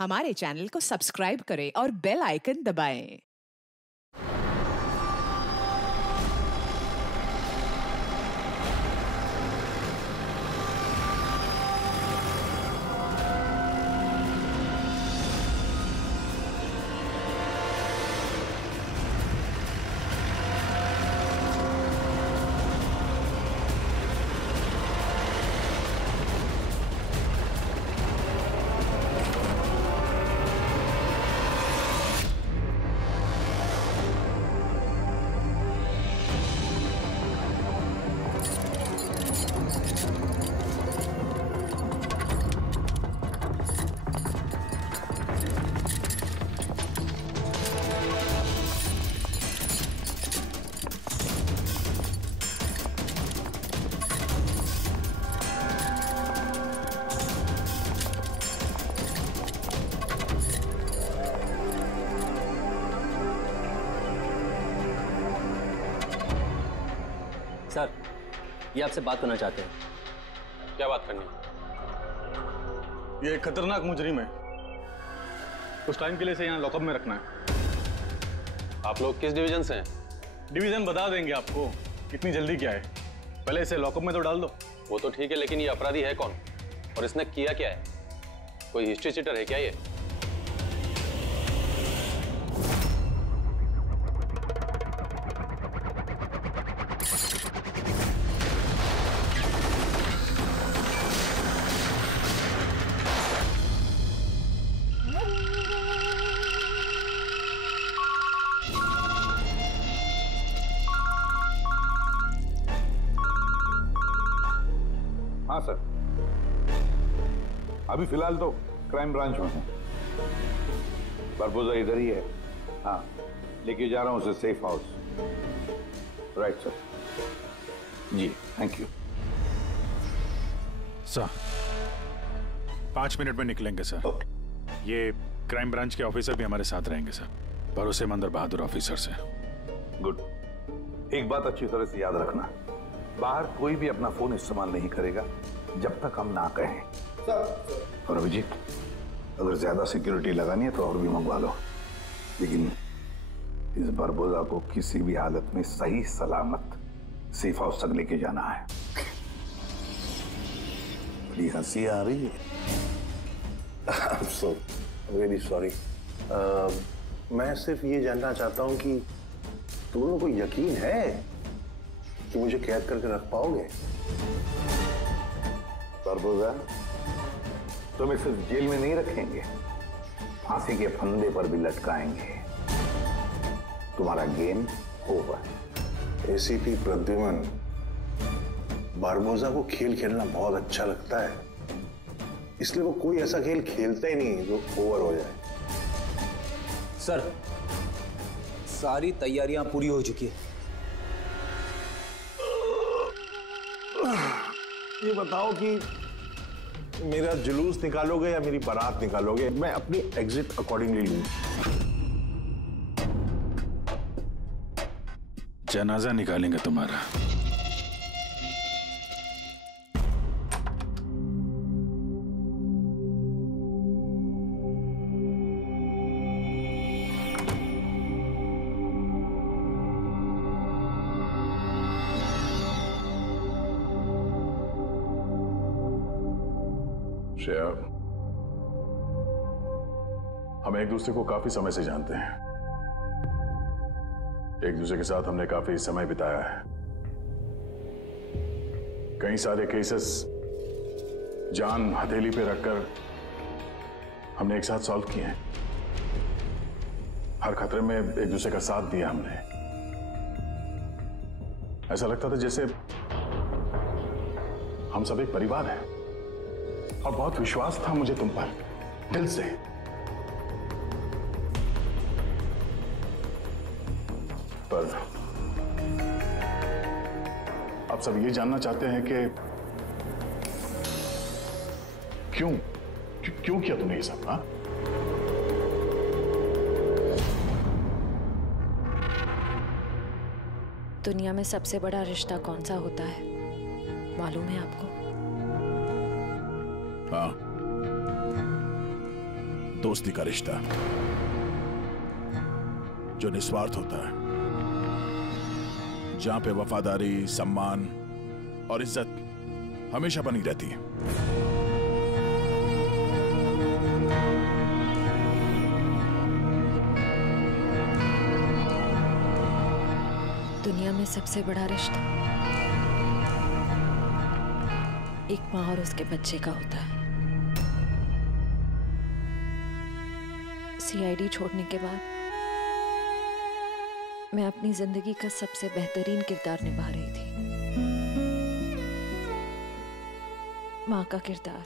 हमारे चैनल को सब्सक्राइब करें और बेल आइकन दबाएं। सर, ये आपसे बात करना चाहते हैं। क्या बात करनी है? ये एक खतरनाक मुजरिम है। कुछ टाइम के लिए इसे यहाँ लॉकअप में रखना है। आप लोग किस डिवीजन से हैं? डिवीजन बता देंगे आपको, इतनी जल्दी क्या है। पहले इसे लॉकअप में तो डाल दो। वो तो ठीक है, लेकिन ये अपराधी है कौन और इसने किया क्या है? कोई हिस्ट्री चीटर है क्या ये? हाँ सर, अभी फिलहाल तो क्राइम ब्रांच में हूँ। बारबोजा इधर ही है। हाँ, लेके जा रहा हूँ उसे सेफ हाउस। Right sir. जी, थैंक यू सर। 5 मिनट में निकलेंगे सर। ये क्राइम ब्रांच के ऑफिसर भी हमारे साथ रहेंगे सर। भरोसेमंद और बहादुर ऑफिसर से। गुड। एक बात अच्छी तरह से याद रखना, बाहर कोई भी अपना फोन इस्तेमाल नहीं करेगा जब तक हम ना कहें। और अभिजीत, अगर ज्यादा सिक्योरिटी लगानी है तो और भी मंगवा लो, लेकिन इस बारबोजा को किसी भी हालत में सही सलामत सेफ हाउस तक लेके जाना है। बड़ी हंसी आ रही है। So very sorry. मैं सिर्फ ये जानना चाहता हूं कि तुम लोगों को यकीन है कि मुझे कैद करके रख पाओगे? बारबोजा, तुम्हें सिर्फ जेल में नहीं रखेंगे, फांसी के फंदे पर भी लटकाएंगे। तुम्हारा game over. ACP Pradyuman, Barbosa को खेल खेलना बहुत अच्छा लगता है, इसलिए वो कोई ऐसा खेल खेलता ही नहीं जो ओवर हो जाए। सर, सारी तैयारियां पूरी हो चुकी है। ये बताओ कि मेरा जुलूस निकालोगे या मेरी बारात निकालोगे? मैं अपनी एग्जिट अकॉर्डिंगली लूं। जनाजा निकालेंगे तुम्हारा। श्रेया, हम एक दूसरे को काफी समय से जानते हैं। एक दूसरे के साथ हमने काफी समय बिताया है। कई सारे केसेस जान हथेली पे रखकर हमने एक साथ सॉल्व किए हैं। हर खतरे में एक दूसरे का साथ दिया हमने। ऐसा लगता था जैसे हम सब एक परिवार हैं, और बहुत विश्वास था मुझे तुम पर, दिल से। पर अब सब ये जानना चाहते हैं कि क्यों किया तुमने ये सब? हाँ, दुनिया में सबसे बड़ा रिश्ता कौन सा होता है मालूम है आपको? हाँ, दोस्ती का रिश्ता जो निस्वार्थ होता है, जहां पे वफादारी, सम्मान और इज्जत हमेशा बनी रहती है। दुनिया में सबसे बड़ा रिश्ता एक माँ और उसके बच्चे का होता है। सीआईडी छोड़ने के बाद मैं अपनी जिंदगी का सबसे बेहतरीन किरदार निभा रही थी, माँ का किरदार।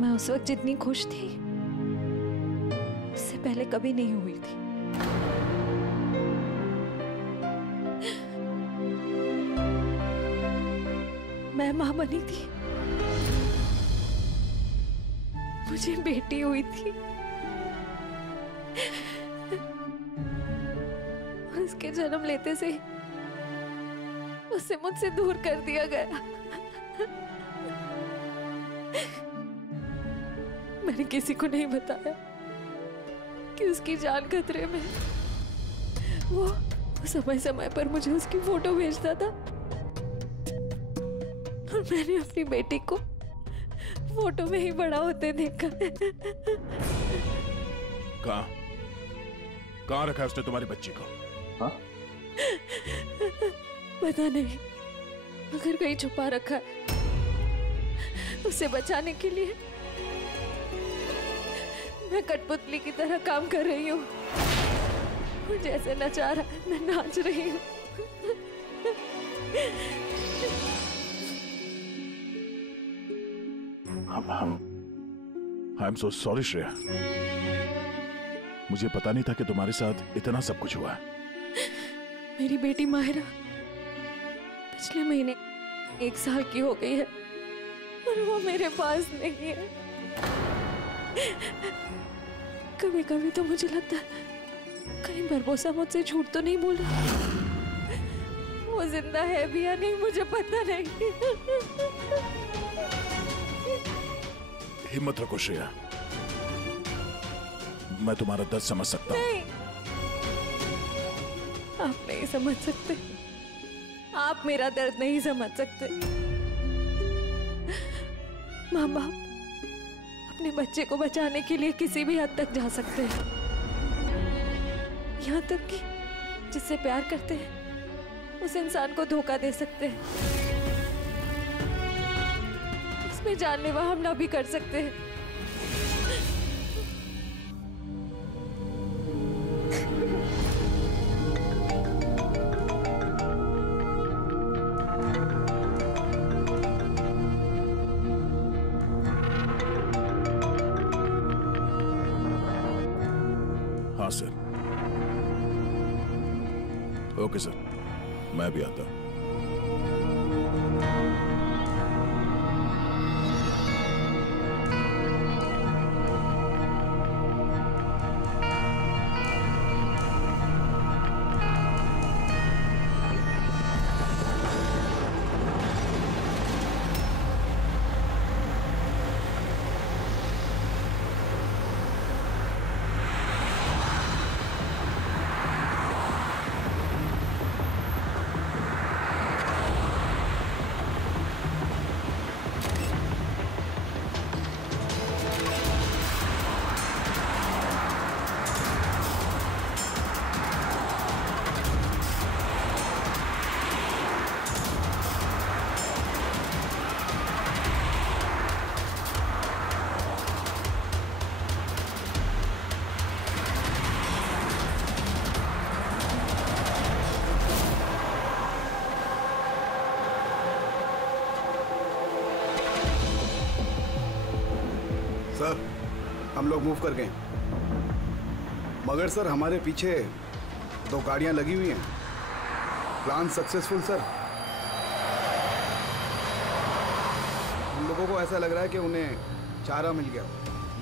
मैं उस वक्त जितनी खुश थी उससे पहले कभी नहीं हुई थी। मैं माँ बनी थी, मुझे बेटी हुई थी और उसके जन्म लेते से उसे मुझसे दूर कर दिया गया। मैंने किसी को नहीं बताया कि उसकी जान खतरे में। वो समय समय पर मुझे उसकी फोटो भेजता था और मैंने अपनी बेटी को फोटो में ही बड़ा होते देखा। कहाँ रखा है उसने तुम्हारी बच्ची को? हाँ? पता नहीं, अगर कहीं छुपा रखा है। उसे बचाने के लिए मैं कठपुतली की तरह काम कर रही हूँ। जैसे नचा रहा है मैं नाच रही हूँ। I am so sorry Shreya, मुझे पता नहीं था कि तुम्हारे साथ इतना सब कुछ हुआ है। मेरी बेटी माहिरा पिछले महीने 1 साल की हो गई है और वो मेरे पास नहीं है। कभी कभी तो मुझे लगता है कहीं बरबोसा मुझसे झूठ तो नहीं बोल रहा। वो जिंदा है भी या नहीं मुझे पता नहीं। हिम्मत रखो श्रेया, मैं तुम्हारा दर्द समझ सकता हूँ। नहीं, आप नहीं समझ सकते, आप मेरा दर्द नहीं समझ सकते। माँ बाप अपने बच्चे को बचाने के लिए किसी भी हद तक जा सकते हैं, यहाँ तक कि जिससे प्यार करते हैं उस इंसान को धोखा दे सकते हैं। इसमें जानलेवा हमला भी कर सकते हैं। हाँ सर। ओके सर, मैं भी आता हूँ। सर, हम लोग मूव कर गए, मगर सर हमारे पीछे 2 गाड़ियां लगी हुई हैं। Plan successful sir. हम लोगों को ऐसा लग रहा है कि उन्हें चारा मिल गया,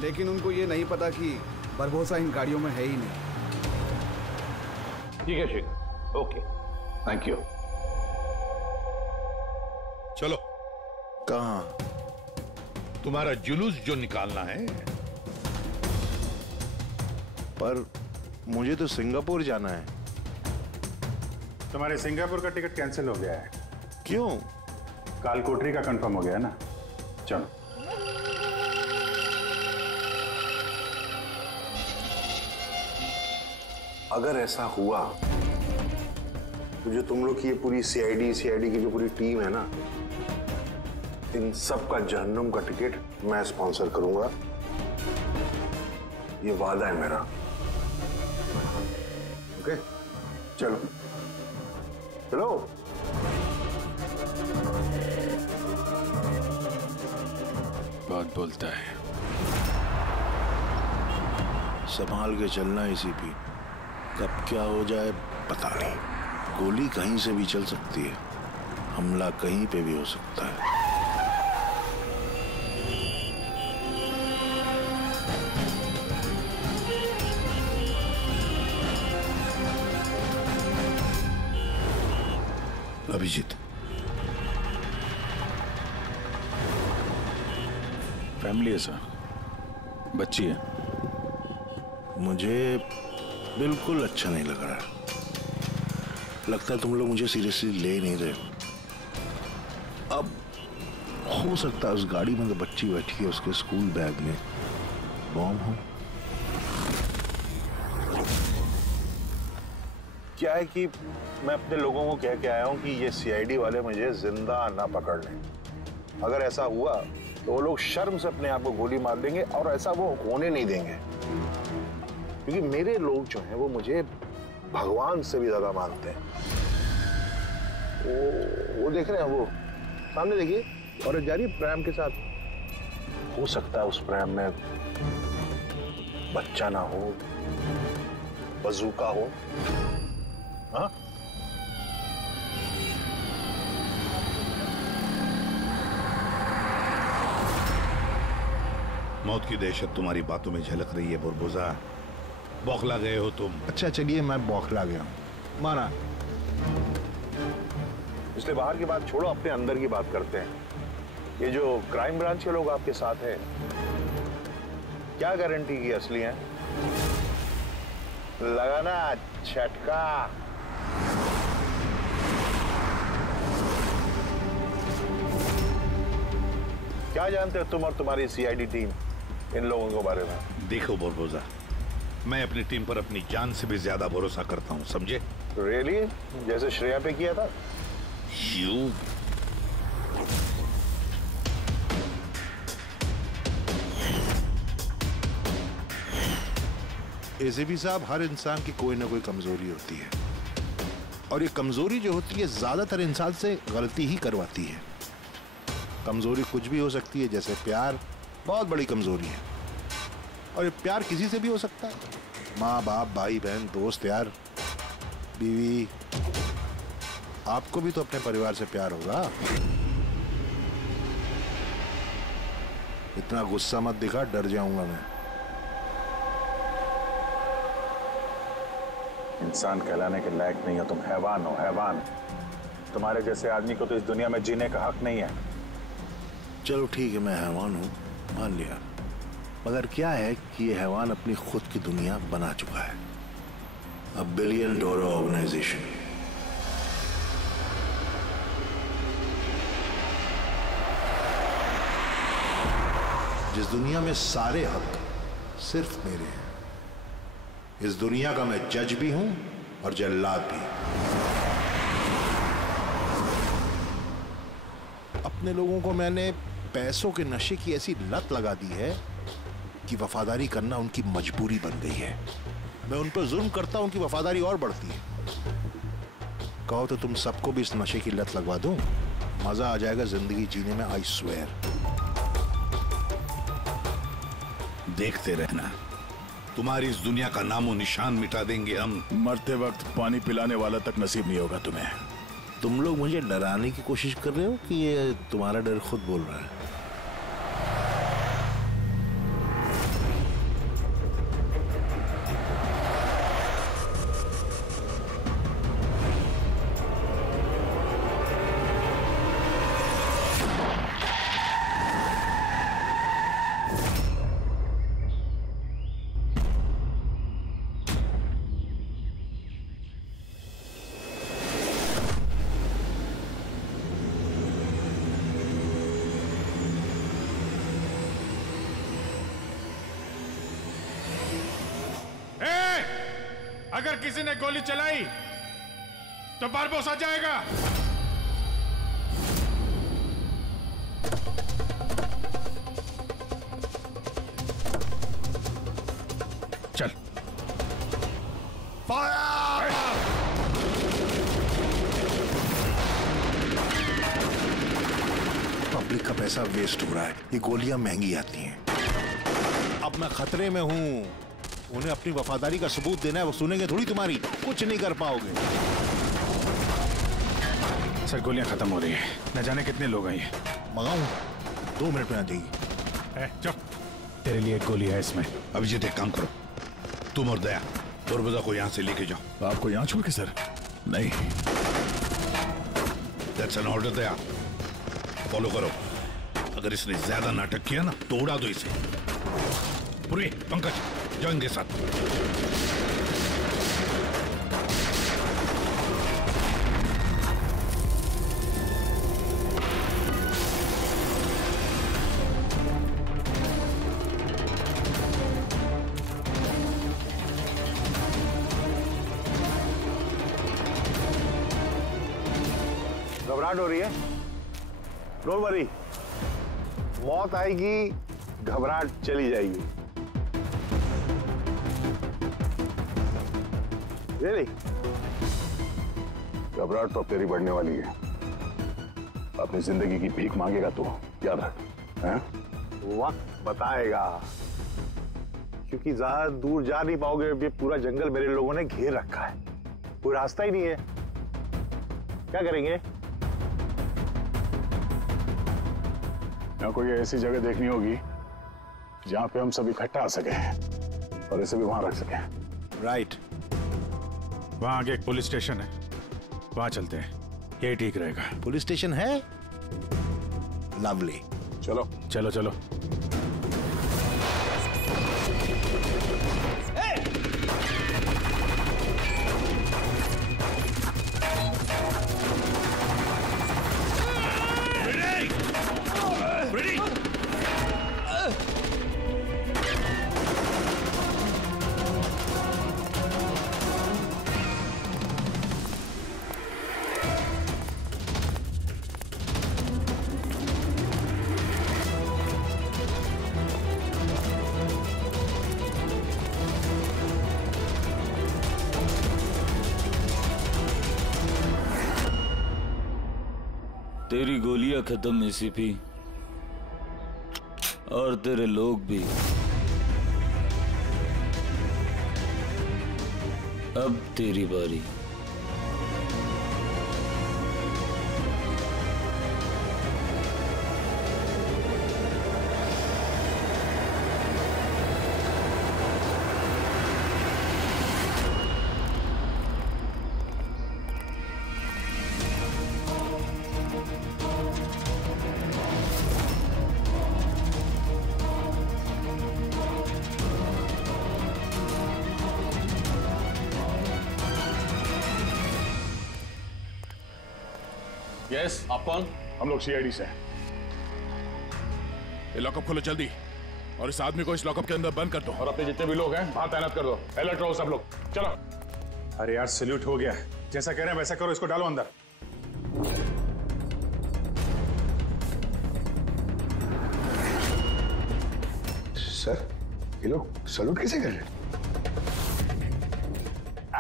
लेकिन उनको ये नहीं पता कि बरबोसा इन गाड़ियों में है ही नहीं। ठीक है शेखर, ओके, थैंक यू। चलो कहाँ? तुम्हारा जुलूस जो निकालना है। पर मुझे तो सिंगापुर जाना है। तुम्हारे सिंगापुर का टिकट कैंसिल हो गया है। क्यों? कालकोटरी का कंफर्म हो गया है ना। चलो। अगर ऐसा हुआ तो जो तुम लोग की ये पूरी सीआईडी की जो पूरी टीम है ना, इन सब का जहन्नुम का टिकट मैं स्पॉन्सर करूंगा। ये वादा है मेरा। ओके, चलो चलो। बहुत बोलता है। संभाल के चलना एसीपी, कब क्या हो जाए पता नहीं। गोली कहीं से भी चल सकती है, हमला कहीं पे भी हो सकता है। अभिजीत, फैमिली है सर, बच्ची है। मुझे बिल्कुल अच्छा नहीं लग रहा है। लगता है तुम लोग मुझे सीरियसली ले नहीं रहे हो। अब हो सकता है उस गाड़ी में तो बच्ची बैठी है, उसके स्कूल बैग में बॉम्ब हो। क्या है कि मैं अपने लोगों को कह के आया हूं कि ये सीआईडी वाले मुझे जिंदा ना पकड़ लें। अगर ऐसा हुआ तो वो लोग शर्म से अपने आप को गोली मार देंगे, और ऐसा वो होने नहीं देंगे, क्योंकि मेरे लोग जो हैं वो मुझे भगवान से भी ज्यादा मानते हैं। वो देख रहे हैं, वो सामने देखिए, और जा रही प्रेम के साथ। हो सकता है उस प्रेम में बच्चा ना हो, बजूका हो। हाँ, मौत की दहशत तुम्हारी बातों में झलक रही है बुरबुजा। बौखला गए हो तुम। अच्छा चलिए, मैं बौखला गया हूं, माना। इसलिए बाहर की बात छोड़ो, अपने अंदर की बात करते हैं। ये जो क्राइम ब्रांच के लोग आपके साथ हैं, क्या गारंटी की असली हैं? लगाना झटका। क्या जानते हो तुम और तुम्हारी सीआईडी टीम इन लोगों के बारे में? देखो बुरबुजा, मैं अपनी टीम पर अपनी जान से भी ज्यादा भरोसा करता हूं, समझे? रियली? जैसे श्रेया पे किया था? यू एसीपी साहब, हर इंसान की कोई ना कोई कमजोरी होती है, और ये कमजोरी जो होती है ज्यादातर इंसान से गलती ही करवाती है। कमजोरी कुछ भी हो सकती है, जैसे प्यार बहुत बड़ी कमजोरी है, और ये प्यार किसी से भी हो सकता है। माँ बाप, भाई बहन, दोस्त, यार, बीवी। आपको भी तो अपने परिवार से प्यार होगा। इतना गुस्सा मत दिखा, डर जाऊंगा मैं। इंसान कहलाने के लायक नहीं हो तुम, हैवान हो, हैवान। तुम्हारे जैसे आदमी को तो इस दुनिया में जीने का हक नहीं है। चलो ठीक है, मैं हैवान हूं, मान लिया। मगर क्या है कि ये हैवान अपनी खुद की दुनिया बना चुका है, $1 बिलियन ऑर्गेनाइजेशन। जिस दुनिया में सारे हक सिर्फ मेरे हैं। इस दुनिया का मैं जज भी हूं और जल्लाद भी। अपने लोगों को मैंने पैसों के नशे की ऐसी लत लगा दी है कि वफादारी करना उनकी मजबूरी बन गई है। मैं उन पर जुल्म करता हूं, उनकी वफादारी और बढ़ती है। कहो तो तुम सबको भी इस नशे की लत लगवा दूं, मजा आ जाएगा जिंदगी जीने में, आई स्वेयर। देखते रहना, तुम्हारी इस दुनिया का नामो निशान मिटा देंगे हम। मरते वक्त पानी पिलाने वाला तक नसीब नहीं होगा तुम्हें। तुम लोग मुझे डराने की कोशिश कर रहे हो कि ये तुम्हारा डर खुद बोल रहा है? अगर किसी ने गोली चलाई तो बारबोसा जाएगा। चल। फायर! पब्लिक का पैसा वेस्ट हो रहा है। ये गोलियां महंगी आती हैं। अब मैं खतरे में हूं। उन्हें अपनी वफादारी का सबूत देना है। वो सुनेंगे थोड़ी तुम्हारी, कुछ नहीं कर पाओगे। सर गोलियां खत्म हो रही हैं। न जाने कितने लोग हैं। मंगाऊं? 2 मिनट में आ जाएगी। चुप, तेरे लिए एक गोली है इसमें। अभिजीत एक काम करो, तुम और दया बरबुदा को यहाँ से लेके जाओ। आपको यहाँ छोड़ के सर? नहीं। That's an order. Daya follow करो। अगर इसने ज्यादा नाटक किया ना तो उड़ा दो इसे। पूरी पंकज जाओ इनके साथ। घबराहट हो रही है? डोंट वरी, मौत आएगी, घबराहट चली जाएगी। रियली? घबराहट तो तेरी बढ़ने वाली है। अपनी जिंदगी की भीख मांगेगा तू, याद रख। हैं? वक्त बताएगा, क्योंकि ज्यादा दूर जा नहीं पाओगे। ये पूरा जंगल मेरे लोगों ने घेर रखा है, कोई रास्ता ही नहीं है। क्या करेंगे? यहाँ कोई ऐसी जगह देखनी होगी जहां पे हम सब इकट्ठा आ सके और इसे भी वहां रख सके। राइट। वहां आगे एक पुलिस स्टेशन है, वहां चलते हैं, ये ठीक रहेगा। पुलिस स्टेशन है? लवली। चलो चलो चलो। तेरी गोलियां खत्म एसीपी, और तेरे लोग भी। अब तेरी बारी। यस, आप कौन? हम लोग सीआईडी से हैं। ये लॉकअप खोलो जल्दी, और इस आदमी को इस लॉकअप के अंदर बंद कर दो। और अपने जितने भी लोग हैं बाहर तैनात कर दो। अलर्ट रहो सब लोग। चलो। अरे यार सैल्यूट हो गया, जैसा कह रहे हैं वैसा करो, इसको डालो अंदर। सर ये लोग सैल्यूट कैसे कर रहे?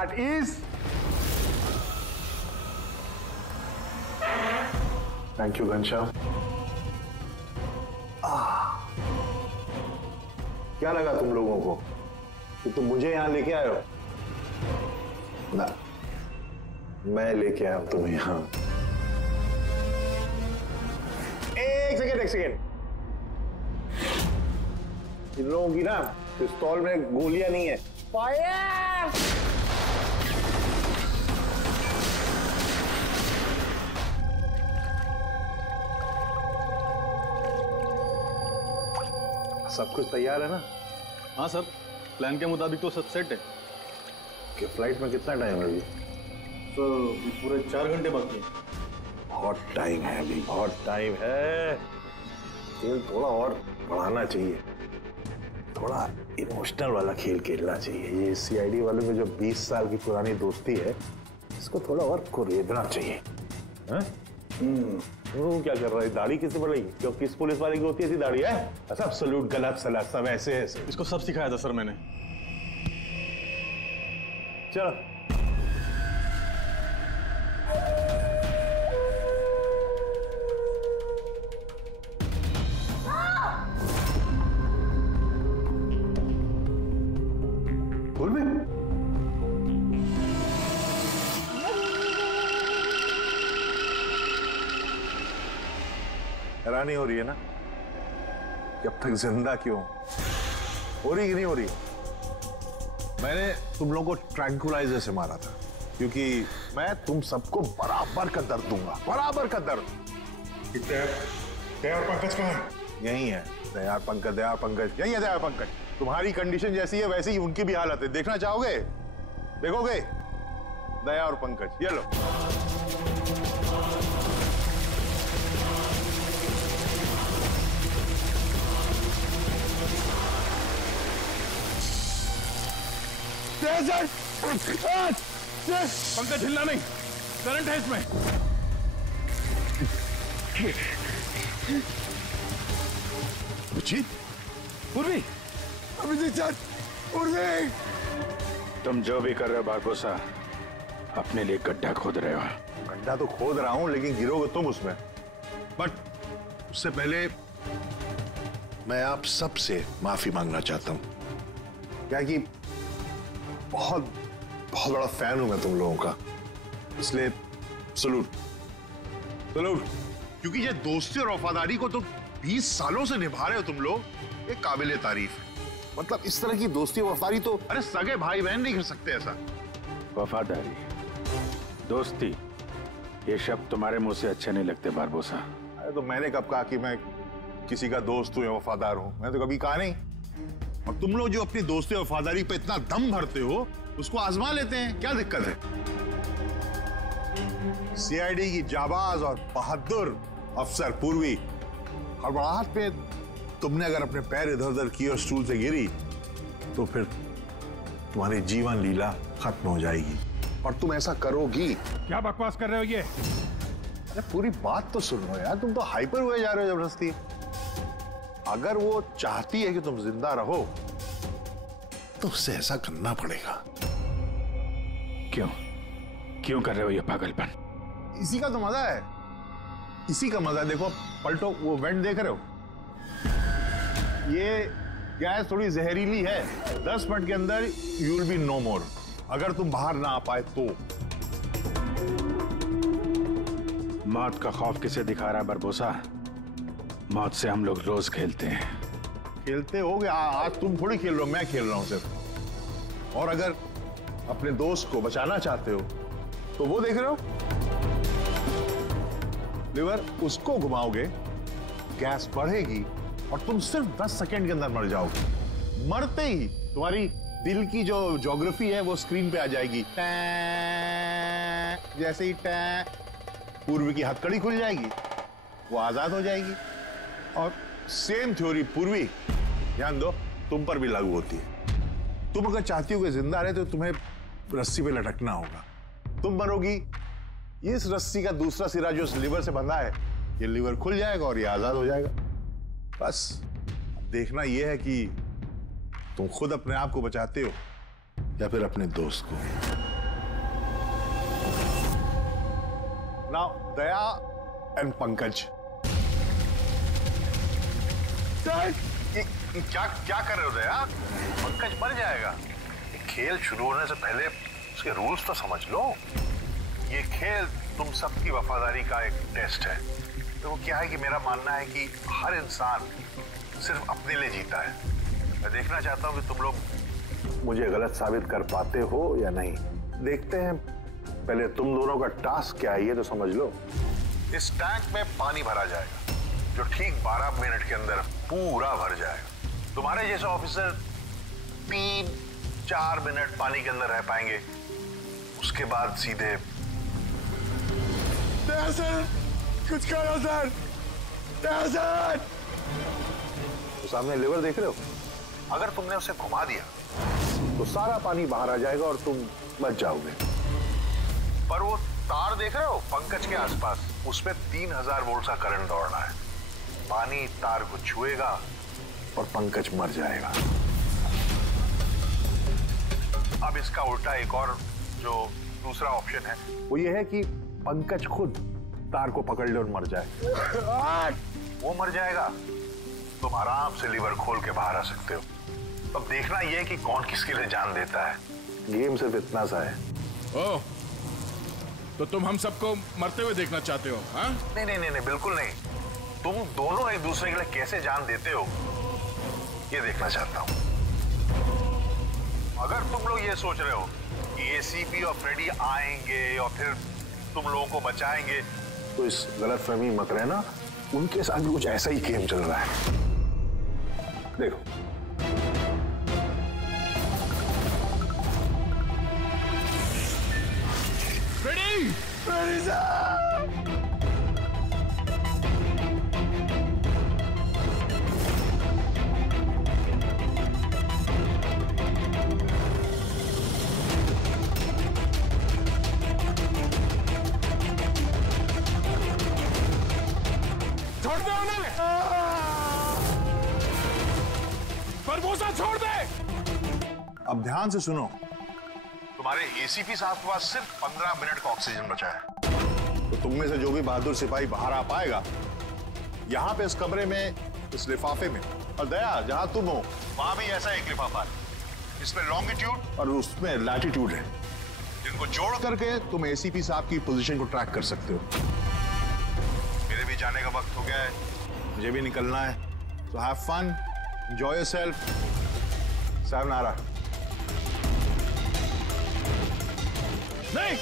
At ease. Thank you Ghanshyam. क्या लगा तुम लोगों को कि तुम मुझे यहां लेके आए हो? ना, मैं लेके आया हूं तुम्हें यहां। एक सेकेंड। इन लोगों की ना पिस्तौल में गोलियां नहीं है। फायर! सब कुछ तैयार है ना? हाँ सर, प्लान के मुताबिक तो सब सेट है। कि फ्लाइट में कितना टाइम है अभी? तो पूरे 4 घंटे बाकी हैं। बहुत टाइम है अभी, बहुत टाइम है। तेल थोड़ा और बढ़ाना चाहिए। थोड़ा इमोशनल वाला खेल खेलना चाहिए। ये सीआईडी वालों में जो 20 साल की पुरानी दोस्ती है, इसको थोड़ा और कुरेदना चाहिए। वो क्या कर रहा है? दाढ़ी किसने बढ़ाई? क्यों किस पुलिस वाले की होती है ऐसी दाढ़ी है? सब सलूट गलत सलाह सब ऐसे ऐसे। इसको सब सिखाया था सर मैंने। चलो हैरानी हो रही है ना कि अब तक जिंदा क्यों? हो रही कि नहीं हो रही? मैंने तुम लोगों को ट्रैंकुलाइजर से मारा था क्योंकि मैं तुम सबको बराबर का दर्द दूंगा, बराबर का दर्द। दयार पंकज कहाँ है? यही है दयार पंकज, दयार पंकज यही है दयार पंकज। तुम्हारी कंडीशन जैसी है वैसी ही उनकी भी हालत है। देखना चाहोगे? देखोगे? दया और पंकज, ये लो। पंकज हिलना नहीं, करंट है इसमें। पूर्वी, अभिजीत सर, पूर्वी। तुम जो भी कर रहे हो बारबोसा, अपने लिए गड्ढा खोद रहे हो। गड्ढा तो खोद रहा हूं, लेकिन गिरोगे तुम उसमें। बट उससे पहले मैं आप सबसे माफी मांगना चाहता हूं। क्या कि बहुत बहुत बड़ा फैन हूं मैं तुम लोगों का, इसलिए सलूट सलूट। क्योंकि ये दोस्ती और वफादारी को तो 20 सालों से निभा रहे हो तुम लोग, ये काबिले तारीफ है। मतलब इस तरह की दोस्ती और वफादारी तो अरे सगे भाई बहन नहीं कर सकते ऐसा। वफादारी, दोस्ती, ये शब्द तुम्हारे मुंह से अच्छे नहीं लगते बारबोसा। अरे तो मैंने कब कहा कि मैं किसी का दोस्त हूं या वफादार हूं? मैंने तो कभी कहा नहीं। और तुम लोग जो अपनी दोस्ती और वफादारी पे इतना दम भरते हो, उसको आजमा लेते हैं, क्या दिक्कत है? सीआईडी की जाबाज और बहादुर अफसर पूर्वी, हड़बड़ाहट पे तुमने अगर अपने पैर इधर उधर किए और स्टूल से गिरी तो फिर तुम्हारी जीवन लीला खत्म हो जाएगी। और तुम ऐसा करोगी। क्या बकवास कर रहे हो ये? अरे पूरी बात तो सुनो यार, तुम तो हाइपर हुए जा रहे हो जबरदस्ती। अगर वो चाहती है कि तुम जिंदा रहो तो उससे ऐसा करना पड़ेगा। क्यों क्यों कर रहे हो ये पागलपन? इसी का तो मजा है, इसी का मजा है। देखो पलटो, वो वेंट देख रहे हो? ये गैस थोड़ी जहरीली है, 10 मिनट के अंदर यू विल बी नो मोर। अगर तुम बाहर ना आ पाए तो। मौत का खौफ किसे दिखा रहा है बरबोसा? मौत से हम लोग रोज खेलते हैं। खेलते होगे, आज तुम थोड़ी खेल रहे हो, मैं खेल रहा हूं सिर्फ। और अगर अपने दोस्त को बचाना चाहते हो तो वो देख रहे हो, लिवर उसको घुमाओगे, गैस बढ़ेगी और तुम सिर्फ 10 सेकंड के अंदर मर जाओगे। मरते ही तुम्हारी दिल की जो ज्योग्राफी है वो स्क्रीन पे आ जाएगी। जैसे ही पूर्वी की हथकड़ी खुल जाएगी, वो आजाद हो जाएगी। और सेम थ्योरी पूर्वी, ध्यान दो, तुम पर भी लागू होती है। तुम अगर चाहती हो कि जिंदा रहे तो तुम्हें रस्सी पे लटकना होगा। तुम मरोगी, इस रस्सी का दूसरा सिरा जो लिवर से बंधा है, ये लिवर खुल जाएगा और ये आजाद हो जाएगा। बस देखना यह है कि तुम खुद अपने आप को बचाते हो या फिर अपने दोस्त को। Now Daya and Pankaj. क्या क्या कर रहे हो दया? पंकज मर जाएगा। खेल शुरू होने से पहले उसके रूल्स तो समझ लो। ये खेल तुम सबकी वफादारी का एक टेस्ट है। तो वो क्या है कि मेरा मानना है कि हर इंसान सिर्फ अपने लिए जीता है। मैं देखना चाहता हूं कि तुम लोग मुझे गलत साबित कर पाते हो या नहीं। देखते हैं, पहले तुम दोनों का टास्क क्या है ये तो समझ लो। इस टैंक में पानी भरा जाएगा जो ठीक 12 मिनट के अंदर पूरा भर जाएगा। तुम्हारे जैसे ऑफिसर 3-4 मिनट पानी के अंदर रह पाएंगे, उसके बाद सीधे। सर, कुछ करो सर, सर। तो सामने लिवर देख रहे हो? अगर तुमने उसे घुमा दिया तो सारा पानी बाहर आ जाएगा और तुम बच जाओगे। पर वो तार देख रहे हो पंकज के आसपास, उसमें 3000 वोल्ट का करंट दौड़ रहा है। पानी तार को छुएगा और पंकज मर जाएगा। अब इसका उल्टा एक और जो दूसरा ऑप्शन है वो ये है कि पंकज खुद तार को पकड़ ले और मर जाए। वो मर जाएगा, तुम आराम से लीवर खोल के बाहर आ सकते हो। अब देखना ये कि कौन किसके लिए जान देता है। गेम सिर्फ इतना सा है। ओह, तो तुम हम सबको मरते हुए देखना चाहते हो? हाँ? नहीं नहीं नहीं, बिल्कुल नहीं। तुम दोनों एक दूसरे के लिए कैसे जान देते हो ये देखना चाहता हूं। अगर तुम लोग ये सोच रहे हो कि एसीपी और फ्रेडी आएंगे और फिर तुम लोगों को बचाएंगे, तो इस गलतफहमी मत रहना। उनके साथ भी कुछ ऐसा ही गेम चल रहा है। देखो, फ्रेडी! फ्रेडी साहब! छोड़ दे उन्हें! बरबोसा छोड़ दे! अब ध्यान से सुनो। तुम्हारे एसीपी साहब के पास सिर्फ 15 मिनट का ऑक्सीजन बचा है। तो तुम में से जो भी बहादुर सिपाही बाहर आ पाएगा, यहाँ पे इस कमरे में, इस लिफाफे में, और दया जहां तुम हो वहां भी ऐसा एक लिफाफा है। इसमें लॉन्गिट्यूड और उसमें लैटिट्यूड है, जिनको जोड़ करके तुम एसीपी साहब की पोजीशन को ट्रैक कर सकते हो। मेरे भी जाने का वक्त हो गया है, मुझे भी निकलना है। So have fun, enjoy yourself. Sayonara. नहीं!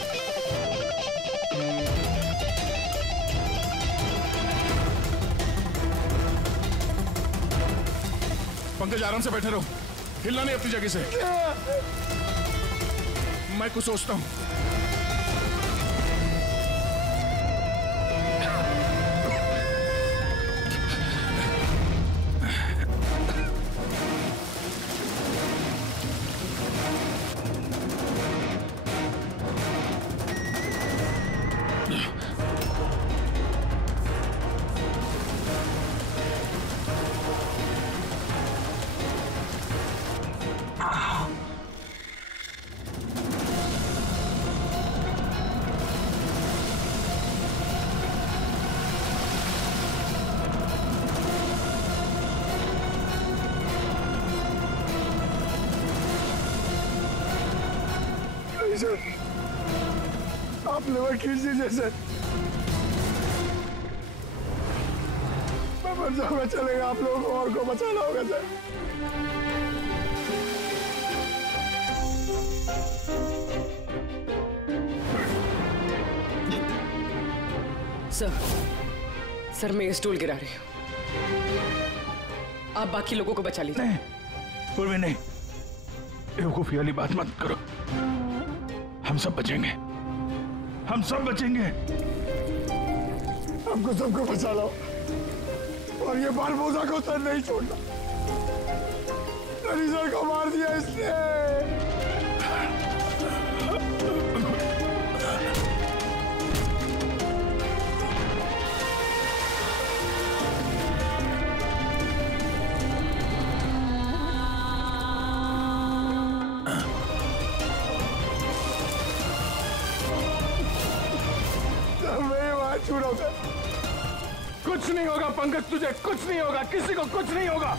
पंकज, आराम से बैठे रहो, हिलना नहीं अपनी जगह से। मैं कुछ सोचता हूं। सर, आप लेवर खींच दीजिए सर। मैं मर जाऊंगा, चलेगा। आप लोगों को और को बचाना होगा सर। सर, मैं ये स्टूल गिरा रही हूँ, आप बाकी लोगों को बचा लीजिए। नहीं, पूर्वी नहीं, बेवकूफी वाली बात मत करो। हम सब बचेंगे, हम सब बचेंगे। हमको सबको बचा लो, और ये बारबोसा को सर नहीं छोड़ना। सर को मार दिया इसने। कुछ नहीं होगा पंकज, तुझे कुछ नहीं होगा, किसी को कुछ नहीं होगा।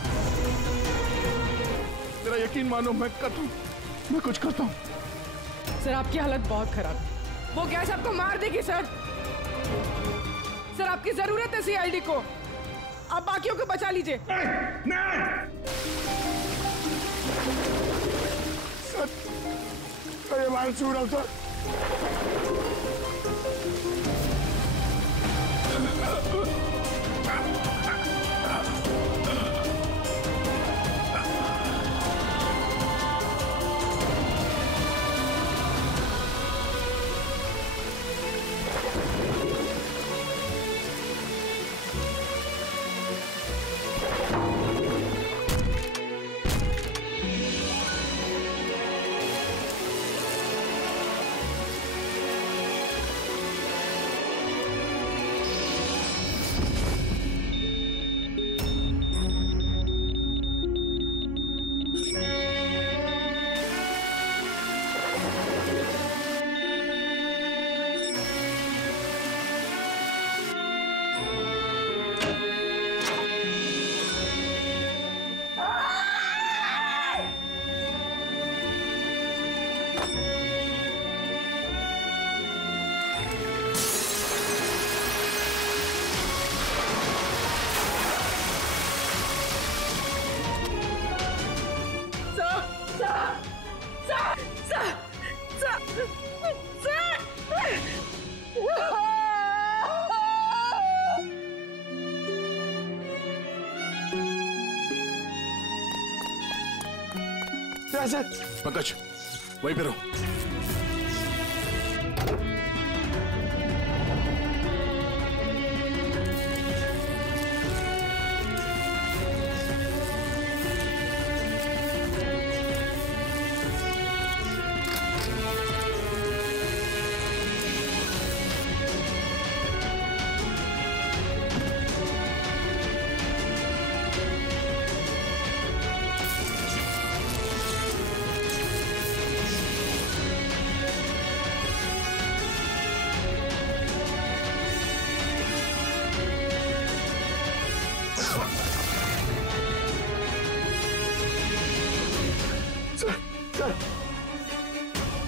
तेरा यकीन मानो, मैं कुछ करता हूँ। सर, आपकी हालत बहुत खराब है। वो गैस आपको मार देगी सर। सर, आपकी जरूरत है सीआईडी को, आप बाकियों को बचा लीजिए। सर, ये बाहर छू रहा हूँ सर। पंकज वहीं पे रहो।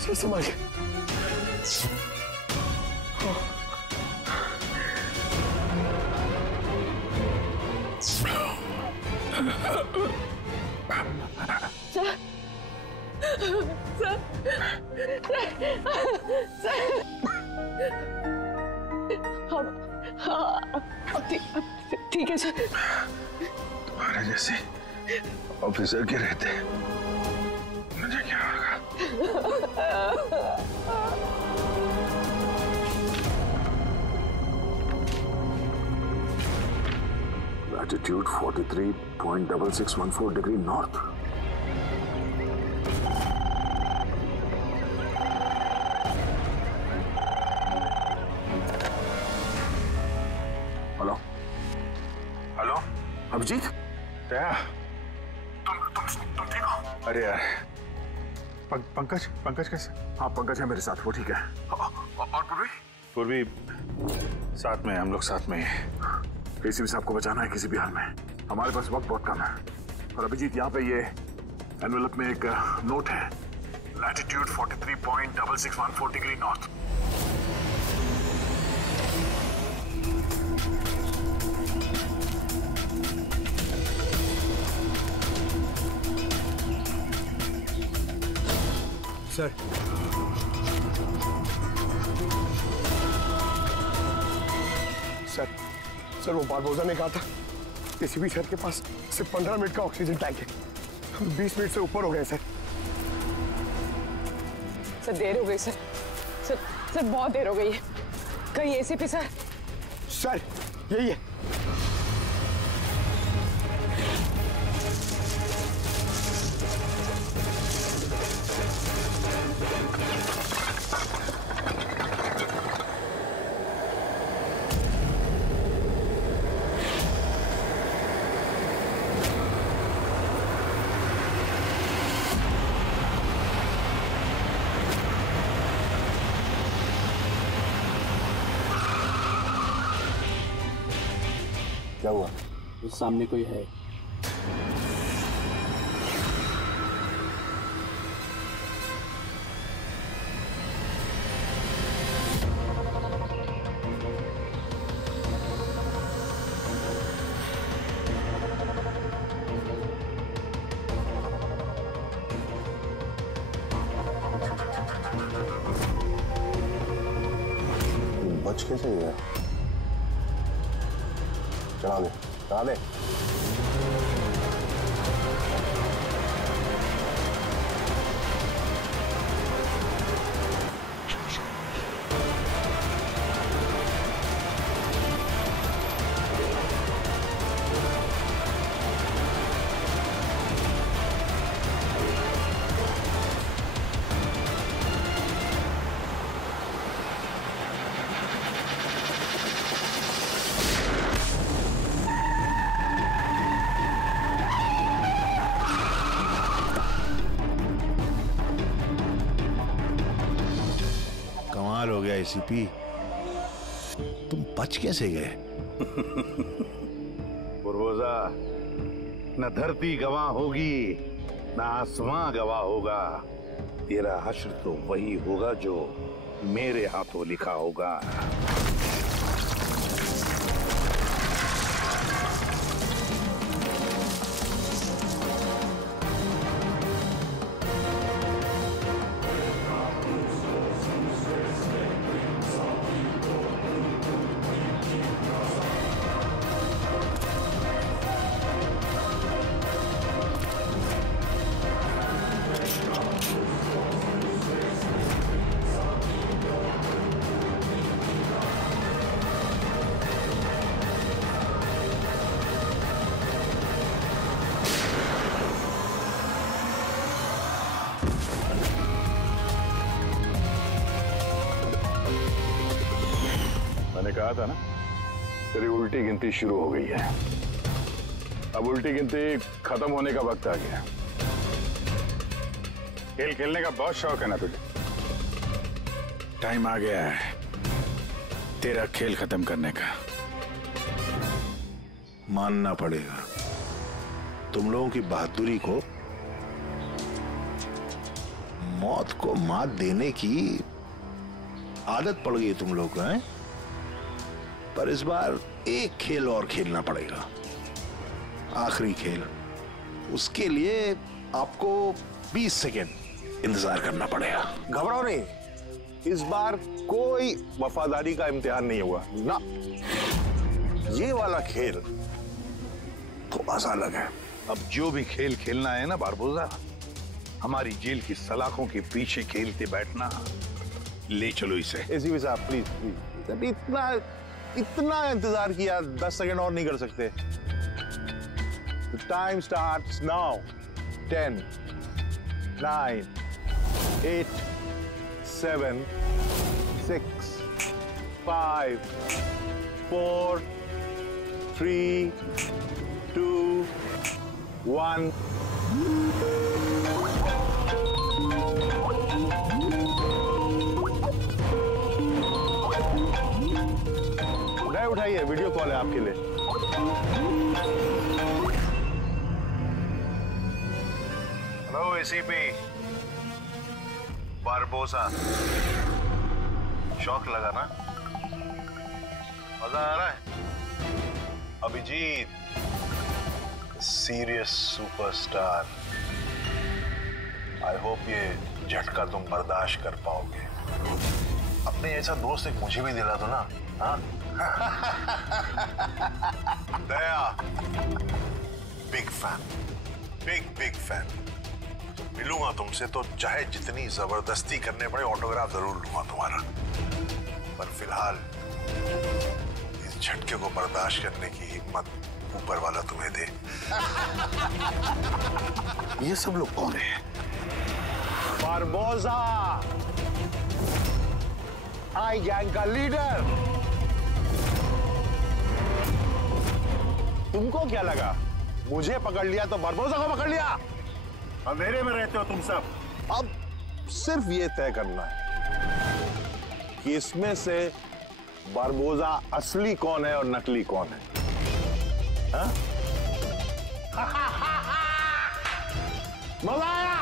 सर संभाल के। ठीक है सर। तुम्हारे जैसे ऑफिसर के रहते मुझे क्या होगा? Latitude 43.6614 degree north. Hello hello Abhijeet क्या? तुम ठीक हो? अरे यार पंकज पंकज कैसे? हाँ पंकज है मेरे साथ, वो ठीक है। और पूर्वी? पूर्वी साथ में, हम लोग साथ में ही। एसीपी साहब को बचाना है किसी भी हाल में। हमारे पास वक्त बहुत कम है। और अभिजीत यहाँ पे ये एनवेलप में एक नोट है, latitude 43.6614 degree north. Sir sir sir वो बारबोजा ने कहा था एसीपी सर के पास सिर्फ 15 मिनट का ऑक्सीजन टैंक है। हम 20 मिनट से ऊपर हो गए सर। सर देर हो गई सर। सर बहुत देर हो गई है। कहीं एसीपी सर? सर यही है। क्या हुआ? उस सामने कोई है। बच कैसे गया? चढ़ा दे, चढ़ा दे। कमाल हो गया एसीपी, तुम बच कैसे गए? बुरबोजा, न धरती गवाह होगी न आसमां गवाह होगा। तेरा हश्र तो वही होगा जो मेरे हाथों लिखा होगा। कहा था ना, तेरी उल्टी गिनती शुरू हो गई है। अब उल्टी गिनती खत्म होने का वक्त आ गया। खेल खेलने का बहुत शौक है ना तुझे? टाइम आ गया है तेरा खेल खत्म करने का। मानना पड़ेगा, तुम लोगों की बहादुरी को, मौत को मात देने की आदत पड़ गई तुम लोग को, हैं? पर इस बार एक खेल और खेलना पड़ेगा, आखिरी खेल। उसके लिए आपको 20 सेकेंड इंतजार करना पड़ेगा। घबराओ नहीं, इस बार कोई वफादारी का इम्तिहान नहीं हुआ ना। ये वाला खेल थोड़ा सा अलग है। अब जो भी खेल खेलना है ना बारबोसा, हमारी जेल की सलाखों के पीछे खेलते बैठना। ले चलो इसे। एसीपी साहब प्लीज प्लीज, इतना इंतजार किया, 10 सेकंड और नहीं कर सकते? Time starts now. 10, 9, 8, 7, 6, 5, 4, 3, 2, 1। नहीं उठाइए, वीडियो कॉल है आपके लिए। हेलो एसीपी बारबोसा, शौक लगा ना? मजा आ रहा है? Abhijeet serious superstar, I hope ये झटका तुम बर्दाश्त कर पाओगे। अपने ऐसा दोस्त एक मुझे भी दिला दो ना। हाँ दया, बिग फैन, बिग फैन। मिलूंगा तुमसे तो चाहे जितनी जबरदस्ती करने पड़े ऑटोग्राफ जरूर लूंगा तुम्हारा। पर फिलहाल इस झटके को बर्दाश्त करने की हिम्मत ऊपर वाला तुम्हें दे। ये सब लोग कौन है? बारबोसा, आई गैंग का लीडर। तुमको क्या लगा मुझे पकड़ लिया तो बारबोसा को पकड़ लिया? अंधेरे में रहते हो तुम सब। अब सिर्फ ये तय करना है कि इसमें से बारबोसा असली कौन है और नकली कौन है। हाँ? मजा आया?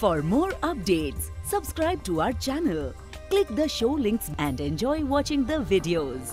For more updates, subscribe to our channel, click the show links and enjoy watching the videos.